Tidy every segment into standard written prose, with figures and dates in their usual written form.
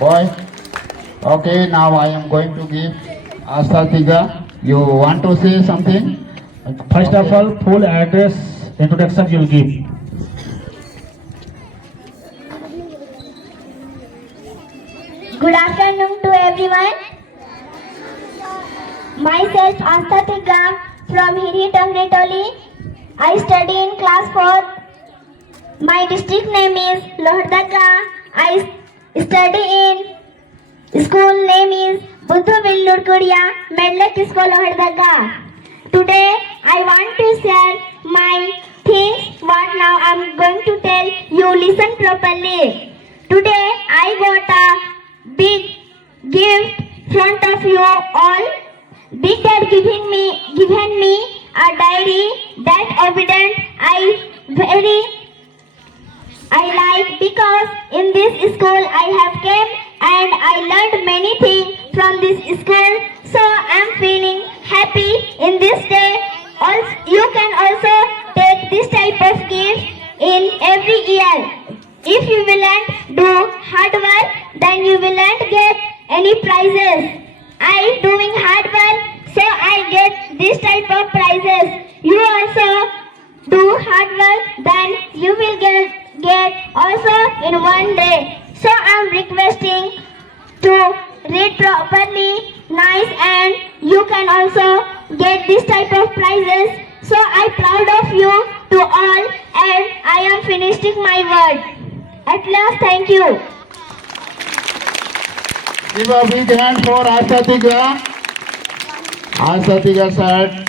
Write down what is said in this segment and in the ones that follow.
boy. Okay, now I am going to give Asatiga. You want to say something? First of all, full address introduction you'll give. Good afternoon to everyone. Myself Asta Tigam from Hiri Tangretoli. I study in class 4. My district name is Lohardaga. I study in school name is Buddhu Villurkudia, Medlek School Lohardaga. Today I want to share my things what now I'm going to tell you. Listen properly. Today I got a big gift front of you all. Big Dad given me a diary that evident I like because in this school I have came and I learned many things from this school. So I'm feeling happy in this day. Also, you can also take this type of gift in every year. If you will do hard work, then you will not get any prizes. I doing hard work, so I get this type of prizes. You also do hard work, then you will get also in one day. So I'm requesting to read properly, nice, and you can also get this type of prizes. So I'm proud of you to all, and I am finishing my word. At last, thank you. Give a big hand for Asatiga. Asatiga said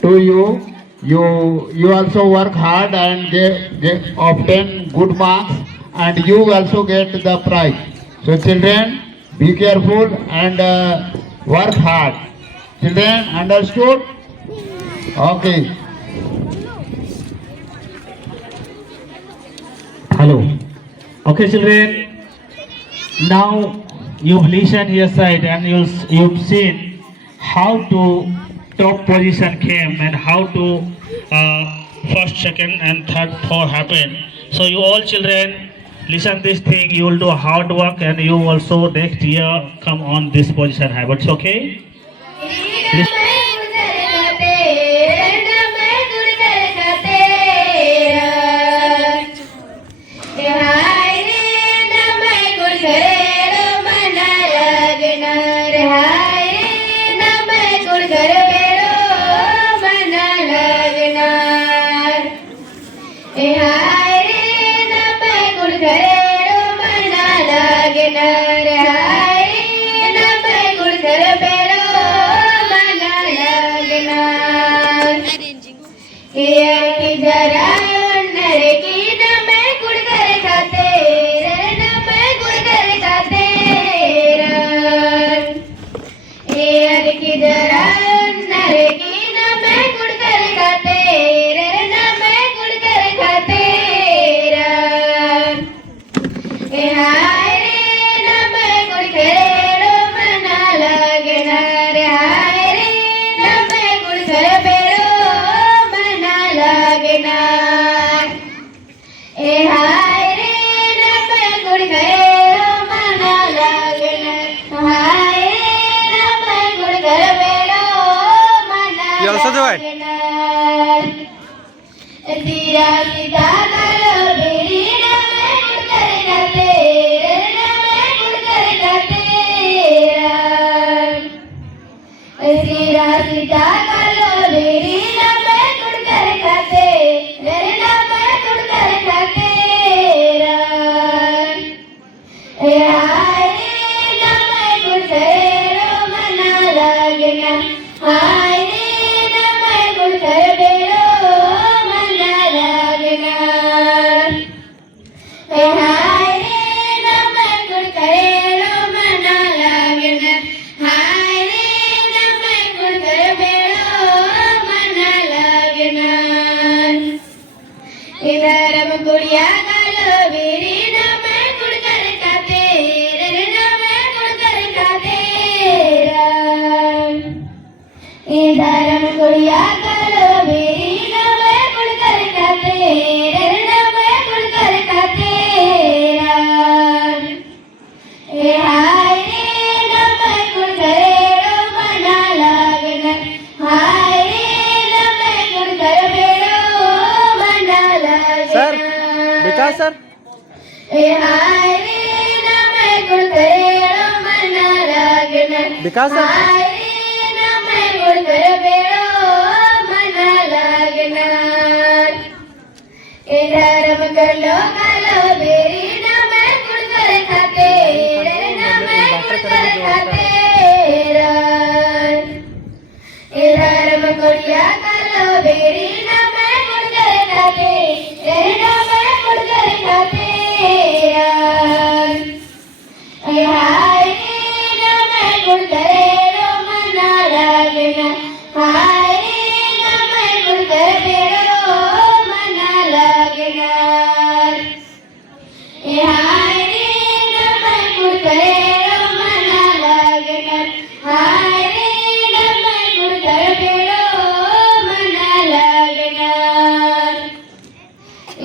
to you, you also work hard and obtain good marks, and you also get the prize. So children, be careful and work hard. Children, understood? Okay. Hello. Okay, children. Now you've listened your side and you've seen how to top position came and how to first, second, and third four happen. So you all children listen this thing. You will do hard work and you also next year come on this position habits. Okay. You also do it. इधर गुड़िया गालो berry ना मैं गुड़ कर खाते रे ए हाय रे नमे गुडकरेळो मना लागना विकास हाय रे नमे गुडकरेळो मना लागना ए धर्म कलो कालो बेरी नमे गुडकर खाते रे नमे गुडकर खाते ए धर्म कोडिया कालो बेरी नमे गुडकर खाते रे नमे गुडकर खाते ए हाय रे नमे गुडकरेळो मना लागना हाय रे नमे गुडकरेळो मना लागना ए हाय रे नमे गुडकरेळो मना लागना हाय रे नमे गुडकरेळो मना लागना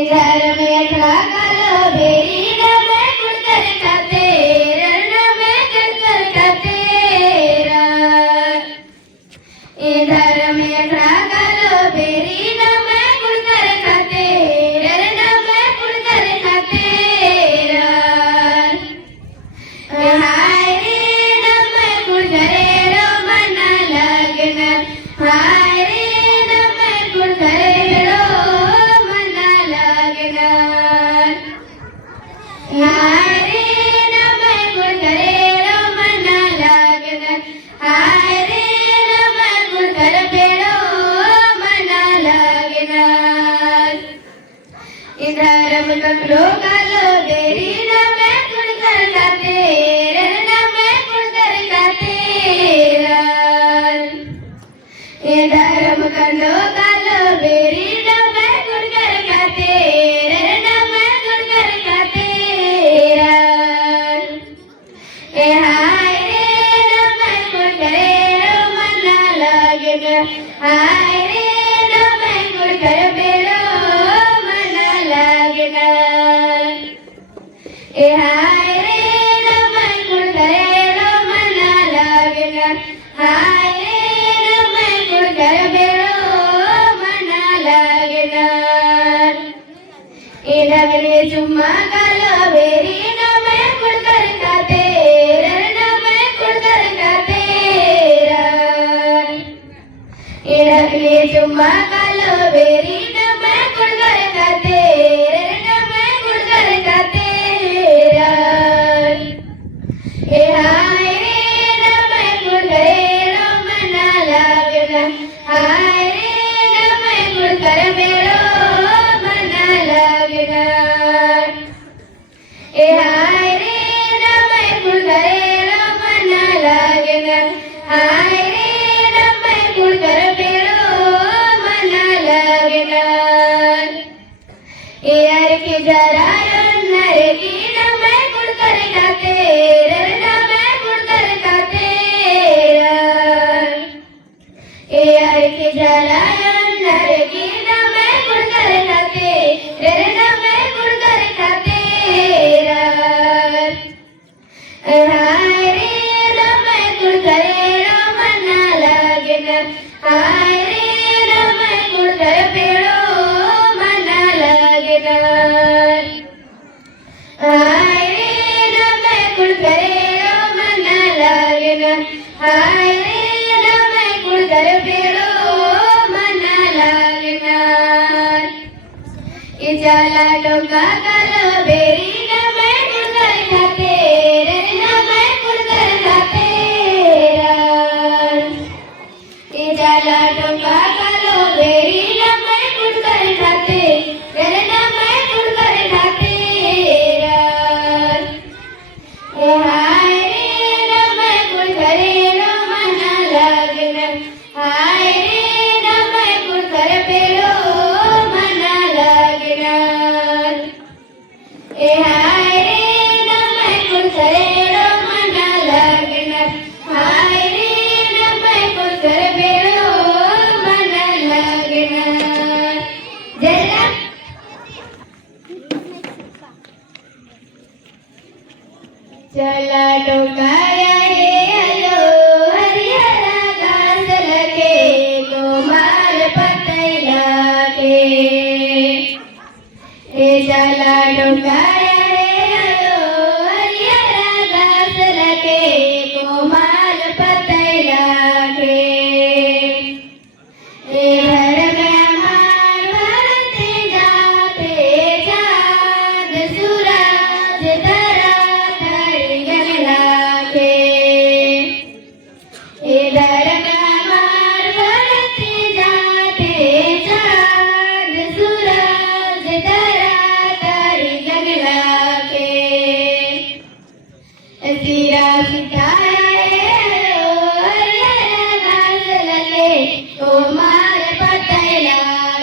इधर में खड़ा कालो बेरी नमे गुडकर खाते रण में गुडकर खाते इधर में खड़ा कालो बेरी नमे गुडकर खाते रण में गुडकर खाते हाय रे नमे गुडकरेळो मना लागना हाय रे नमे गुडकरेळो मना लागना हाय रे नमे गुडकरेळो मना लागना हाय रे नमे गुडकरेळो मना लागना इधर मुकलो कालो बेरी नमे गुडकर खाते रण नमे गुडकर खाते इधर मुकलो कालो बेरी नमे गुडकर खाते रण नमे गुडकर खाते ए हाय रे नमे गुडकरेळो मना लागना हाय रे नमे गुडकरेळो मना लागना ए हाय रे नमे गुडकरेळो मना लागना हाय रे नमे गुडकरेळो मना लागना ए लगने चुम्मा कालो बेरी नमे गुडकर खाते रण नमे गुडकर खाते ए लगने चुम्मा कालो बेरी नमे गुडकर खाते रण नमे गुडकर खाते ए हाय रे नमे गुडकरेळो मना लागना हाय रे नमे गुडकरेळो मना लागना ए हाय रे नमे गुडकरेळो मना लागना हाय रे नमे गुडकरेळो मना लागना ए यार की जरा नरे की नमे गुडकर खाते रे नमे गुडकर खाते ए यार की जरा नरे की नमे गुडकर खाते रे नमे गुडकर खाते हाय रे नमे गुडकरेळो मना लागना हाय रे नमे गुडकरेळो मना लागना हाय रे नमे गुडकरेळो मना लागना हाय रे नमे गुडकरेळो मना लागना इजाला डोका कालो बेरी नमे गुडकर खाते रे नमे गुडकर खाते इजाला डोका कालो बेरी नमे गुडकर खाते रे नमे गुडकर खाते ए हाय रे नमे गुडकरेळो मना लागना हाय रे नमे गुडकरेळो मना लागना ए हाय रे नमे गुडकरेळो मना लागना हाय रे नमे गुडकरेळो मना लागना जरा चला टोकाया रे आलो हरिहरा घास लगे कोमल पतैया के ए चला टोकाया रे सिरा सितारा हरियर घास लगे कोमल पतैया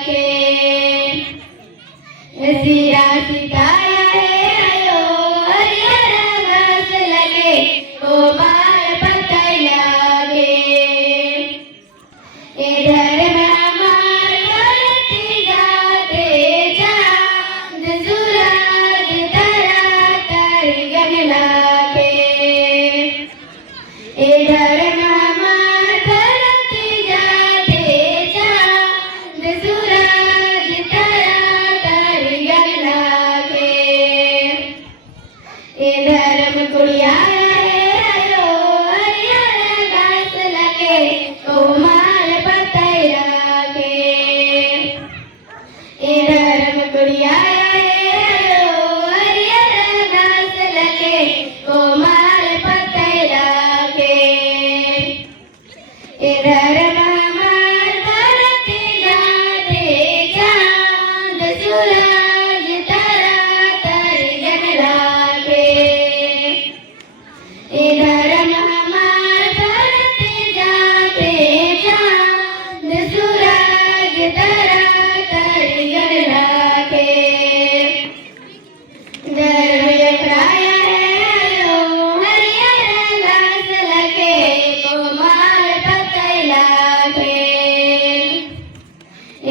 के सिरा सितारा हरियर घास लगे कोमल पतैया के इधर में हमार धरती जाते चांद सूरज तारा तरगन लागे इधर में हमार धरती जाते चांद सूरज तारा तरगन लागे इधर में कुड़िया हरियर घास लगे कोमल पतैया के इधर में कुड़िया हरियर घास लगे कोमल पतैया के इधर में हमार धरती जाते चांद सूरज तारा तरगन लागे इधर में हमार धरती जाते चांद सूरज तारा तरगन लागे इधर में अखराया हरियर घास लगे कोमल पतैया के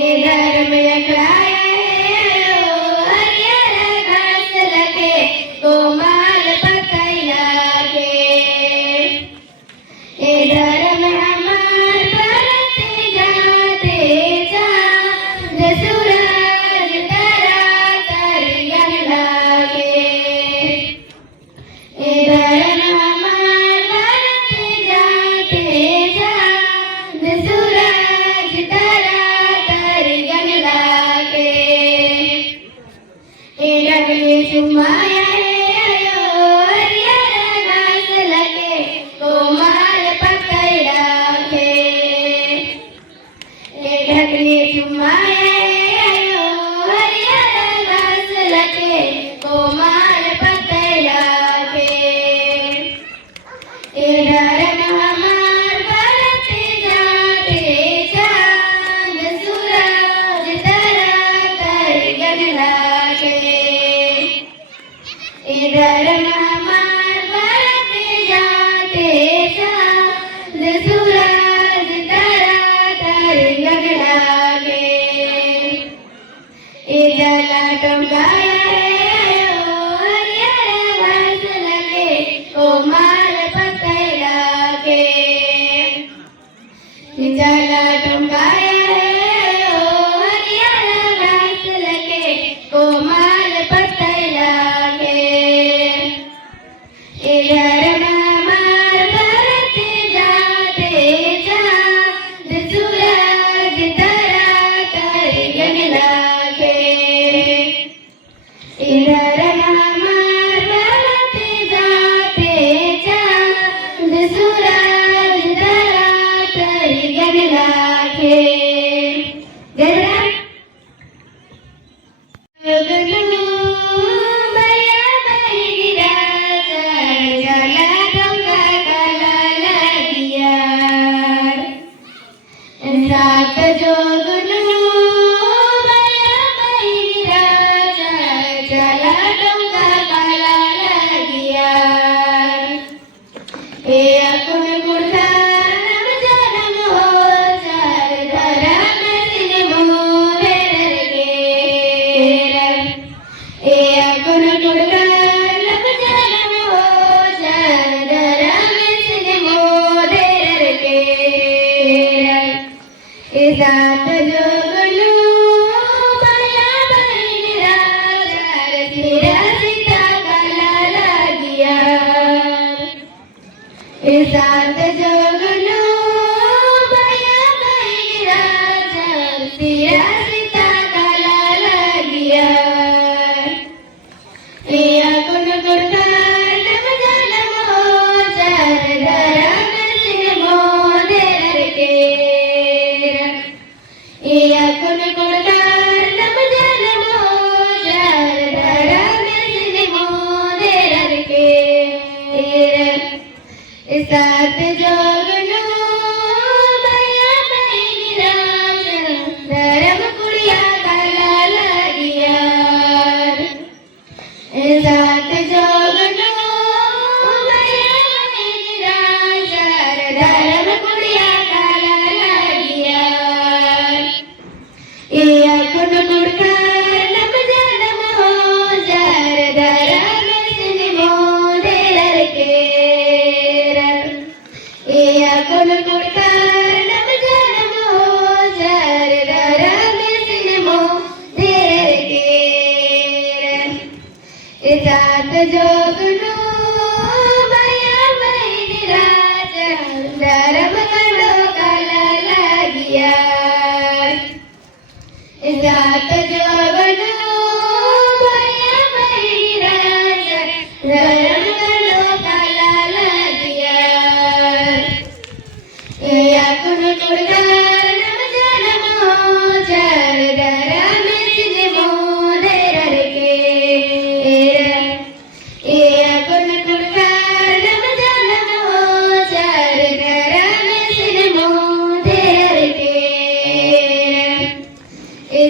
इधर में अखराया हरियर घास लगे कोमल पतैया के इधर में हमार धरती जाते चांद सूरज तारा तरगन लागे इधर में हमार धरती जाते चांद सूरज तारा तरगन लागे इधर में सुमाया हरियर घास लगे कोमल पतैया के इधर में सुमाया हरियर घास लगे कोमल पतैया के इधर में हमार धरती जाते चांद सूरज तारा तरगन लागे इधर में हमार धरती जाते चांद सूरज तारा तरगन लागे इधर टंगाया हरियर घास लगे कोमल पतैया के इधर टंगाया हरियर घास लगे कोमल पतैया के इधर में हमार धरती जाते चांद सूरज तारा तरगन लागे इधर में हमार धरती जाते चांद सूरज तारा तरगन लागे जरा जुगनू भैया बहिरा चला डोंगा काला लगिया रात जोगनू भैया बहिरा चला डोंगा काला लगिया ए अकुन गुरदा नम जनम हो चार धरा में सिन मोरे रगे ए अकुन गुरदा नम जनम हो चार धरा में सिन मोरे रगे ए सात जोगनू भैया बहिरा सिरा सीता काला लगिया सात जोगनू भैया बहिरा सिरा सीता काला लगिया अकुन गुरदा नम जनम हो चार धरा में सिन मोरे रगे अकुन गुरदा नम जनम हो चार धरा में सिन मोरे रगे सात जोगनो भैया बहनी राजा धर्म कुड़िया काला लागिया सात जोगनो भैया बहनी राजा धर्म कुड़िया काला लागिया या कुन कुड़का नम जन्म हो जार धर्म सिन मोदे लड़के या कुन कुड़का नम जन्म हो जार धर्म सिन मोदे लड़के सात जोगनो भैया बहनी राजा धर्म कंडो काला लागिया सात जोगनो भैया बहनी राजा धर्म कंडो काला लागिया या कुन कुड़का नम जन्म हो जार धर्म सिन मोदे लड़के या कुन कुड़का नम जन्म हो जार धर्म सिन मोदे लड़के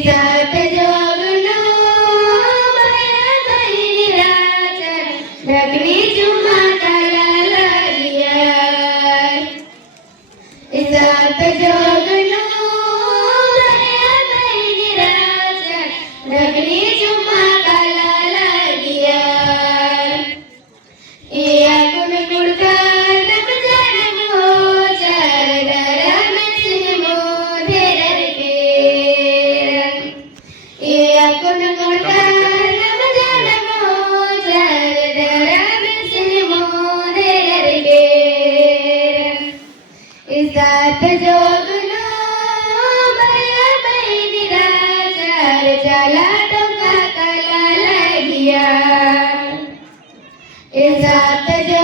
सात जोगनो भैया बहनी राजा ढकनी चुम्मा काला लागिया सात जोगनो भैया बहनी राजा ढकनी चुम्मा काला लागिया या कुन कुड़का नम जन्म हो जार धर्म सिन मोदे लड़के या कुन कुड़का नम जन्म हो जार धर्म सिन मोदे लड़के सात जोगनो भैया बहनी राजा चला टोका काला लागिया सात जो